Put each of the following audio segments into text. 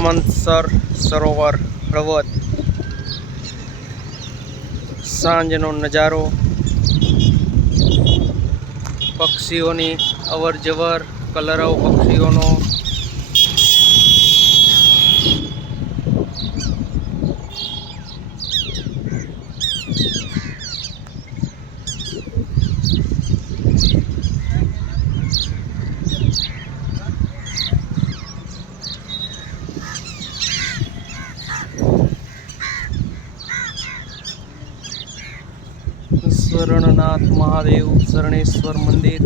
સામંતસર સરોવર હળવદ સાંજનો નજારો, પક્ષીઓની અવર જવર, કલરવ પક્ષીઓનો, સ્વર્ણનાથ મહાદેવ શરણેશ્વર મંદિર,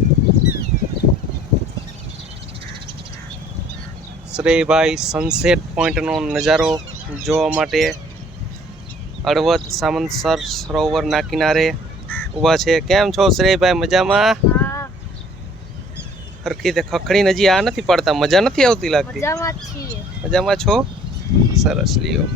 શ્રેયભાઈ સનસેટ પોઈન્ટનો નજારો જોવા માટે હળવદ સામંતસર સરોવરના કિનારે ઊભા છે. કેમ છો શ્રેયભાઈ? મજામાં? હરખી તે ખખડીને હજી આ નથી પાડતા, મજા નથી આવતી લાગતી? મજામાં છો? સરસ લ્યો.